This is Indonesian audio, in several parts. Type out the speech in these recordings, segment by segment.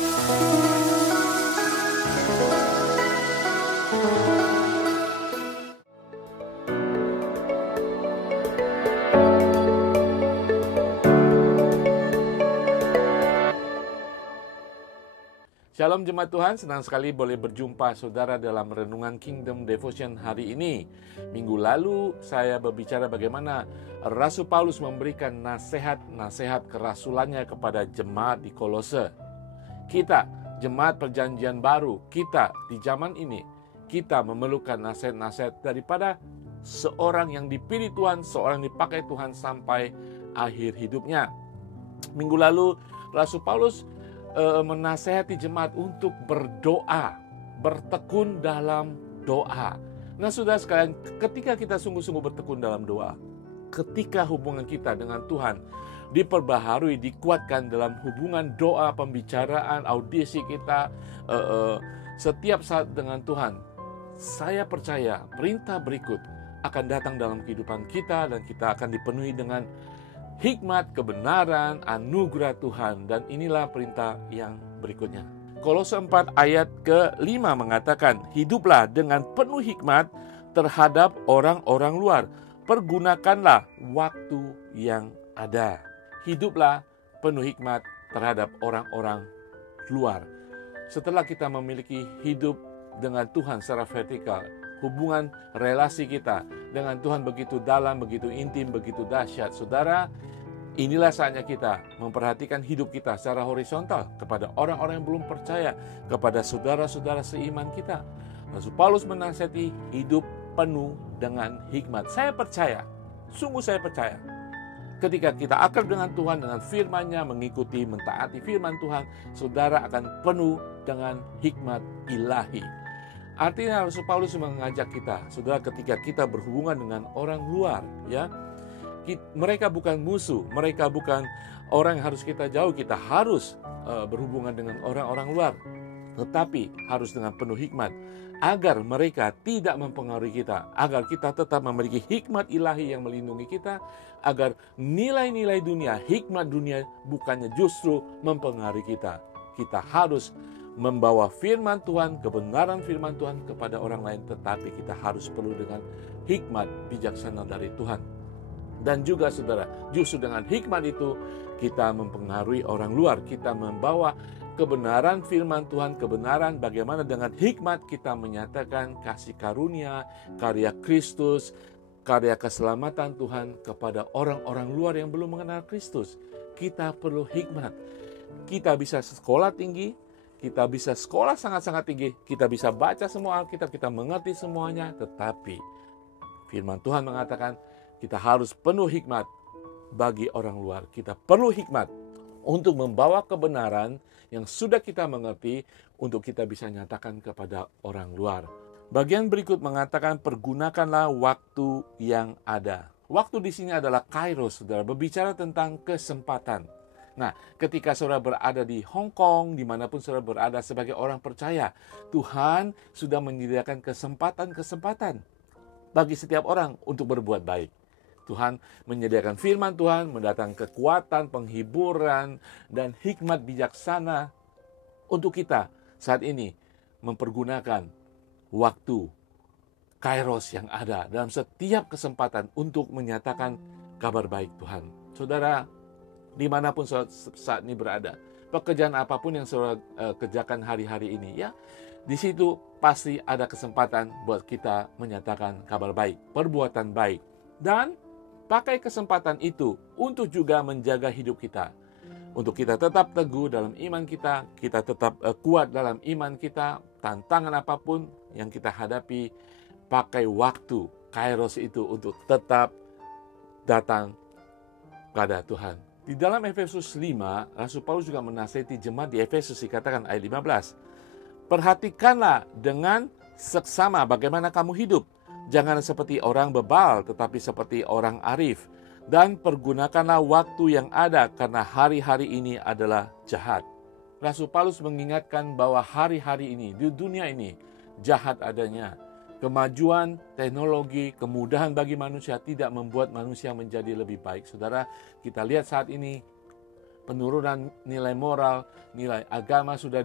Shalom Jemaat Tuhan, senang sekali boleh berjumpa saudara dalam Renungan Kingdom Devotion hari ini. Minggu lalu saya berbicara bagaimana Rasul Paulus memberikan nasihat-nasihat kerasulannya kepada jemaat di Kolose. Kita, jemaat perjanjian baru, kita di zaman ini, kita memerlukan nasihat-nasihat daripada seorang yang dipilih Tuhan, seorang yang dipakai Tuhan sampai akhir hidupnya. Minggu lalu Rasul Paulus menasehati jemaat untuk berdoa, bertekun dalam doa. Nah, saudara sekalian, ketika kita sungguh-sungguh bertekun dalam doa, ketika hubungan kita dengan Tuhan diperbaharui, dikuatkan dalam hubungan doa, pembicaraan, audisi kita setiap saat dengan Tuhan, saya percaya perintah berikut akan datang dalam kehidupan kita dan kita akan dipenuhi dengan hikmat, kebenaran, anugerah Tuhan. Dan inilah perintah yang berikutnya. Kolose 4 ayat ke-5 mengatakan, hiduplah dengan penuh hikmat terhadap orang-orang luar. Pergunakanlah waktu yang ada. Hiduplah penuh hikmat terhadap orang-orang luar. Setelah kita memiliki hidup dengan Tuhan secara vertikal, hubungan relasi kita dengan Tuhan begitu dalam, begitu intim, begitu dahsyat, saudara, inilah saatnya kita memperhatikan hidup kita secara horizontal kepada orang-orang yang belum percaya, kepada saudara-saudara seiman kita. Rasul Paulus menasihati hidup penuh dengan hikmat. Saya percaya, sungguh saya percaya, ketika kita akrab dengan Tuhan, dengan firman-Nya, mengikuti, mentaati firman Tuhan, saudara akan penuh dengan hikmat ilahi. Artinya Rasul Paulus mengajak kita, saudara, ketika kita berhubungan dengan orang luar, ya, mereka bukan musuh, mereka bukan orang yang harus kita jauh, kita harus berhubungan dengan orang-orang luar, tetapi harus dengan penuh hikmat, agar mereka tidak mempengaruhi kita, agar kita tetap memiliki hikmat ilahi yang melindungi kita, agar nilai-nilai dunia, hikmat dunia bukannya justru mempengaruhi kita. Kita harus membawa firman Tuhan, kebenaran firman Tuhan kepada orang lain, tetapi kita harus perlu dengan hikmat bijaksana dari Tuhan. Dan juga saudara, justru dengan hikmat itu kita mempengaruhi orang luar, kita membawa kebenaran firman Tuhan, kebenaran bagaimana dengan hikmat kita menyatakan kasih karunia, karya Kristus, karya keselamatan Tuhan kepada orang-orang luar yang belum mengenal Kristus. Kita perlu hikmat. Kita bisa sekolah tinggi, kita bisa sekolah sangat-sangat tinggi, kita bisa baca semua Alkitab, kita mengerti semuanya, tetapi firman Tuhan mengatakan kita harus penuh hikmat bagi orang luar. Kita perlu hikmat untuk membawa kebenaran yang sudah kita mengerti untuk kita bisa nyatakan kepada orang luar. Bagian berikut mengatakan pergunakanlah waktu yang ada. Waktu di sini adalah kairos, saudara, berbicara tentang kesempatan. Nah, ketika saudara berada di Hong Kong, dimanapun saudara berada sebagai orang percaya, Tuhan sudah menyediakan kesempatan-kesempatan bagi setiap orang untuk berbuat baik. Tuhan menyediakan firman Tuhan, mendatangkan kekuatan, penghiburan, dan hikmat bijaksana untuk kita saat ini mempergunakan waktu kairos yang ada dalam setiap kesempatan untuk menyatakan kabar baik Tuhan. Saudara, dimanapun saat ini berada, pekerjaan apapun yang saudara kerjakan hari-hari ini, ya, di situ pasti ada kesempatan buat kita menyatakan kabar baik, perbuatan baik, dan pakai kesempatan itu untuk juga menjaga hidup kita, untuk kita tetap teguh dalam iman kita, kita tetap kuat dalam iman kita, tantangan apapun yang kita hadapi, pakai waktu kairos itu untuk tetap datang pada Tuhan. Di dalam Efesus 5, Rasul Paulus juga menasihati jemaat di Efesus, dikatakan ayat 15, perhatikanlah dengan seksama bagaimana kamu hidup. Jangan seperti orang bebal, tetapi seperti orang arif. Dan pergunakanlah waktu yang ada, karena hari-hari ini adalah jahat. Rasul Paulus mengingatkan bahwa hari-hari ini, di dunia ini, jahat adanya. Kemajuan teknologi, kemudahan bagi manusia tidak membuat manusia menjadi lebih baik. Saudara, kita lihat saat ini, penurunan nilai moral, nilai agama sudah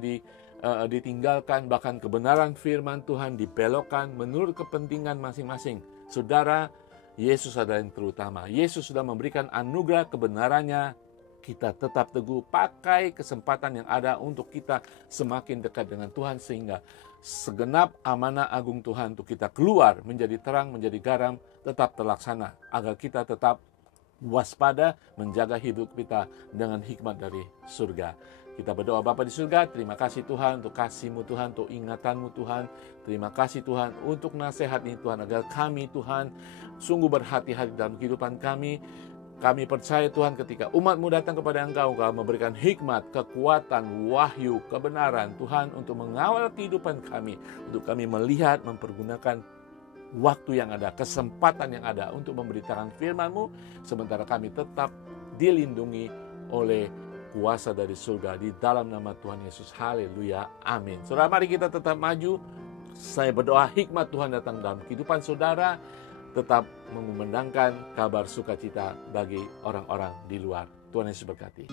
ditinggalkan, bahkan kebenaran firman Tuhan dibelokkan menurut kepentingan masing-masing. Saudara, Yesus adalah yang terutama. Yesus sudah memberikan anugerah kebenarannya. Kita tetap teguh, pakai kesempatan yang ada untuk kita semakin dekat dengan Tuhan, sehingga segenap amanah agung Tuhan untuk kita keluar menjadi terang, menjadi garam, tetap terlaksana, agar kita tetap waspada menjaga hidup kita dengan hikmat dari surga. Kita berdoa, Bapa di surga, terima kasih Tuhan untuk kasih-Mu Tuhan, untuk ingatan-Mu Tuhan. Terima kasih Tuhan untuk nasihat ini Tuhan, agar kami Tuhan sungguh berhati-hati dalam kehidupan kami. Kami percaya Tuhan, ketika umat-Mu datang kepada Engkau, Engkau memberikan hikmat, kekuatan, wahyu, kebenaran Tuhan untuk mengawal kehidupan kami, untuk kami melihat, mempergunakan waktu yang ada, kesempatan yang ada untuk memberitakan firman-Mu, sementara kami tetap dilindungi oleh kuasa dari surga, di dalam nama Tuhan Yesus. Haleluya, amin. Saudara, mari kita tetap maju. Saya berdoa hikmat Tuhan datang dalam kehidupan saudara, tetap mengumandangkan kabar sukacita bagi orang-orang di luar. Tuhan Yesus berkati.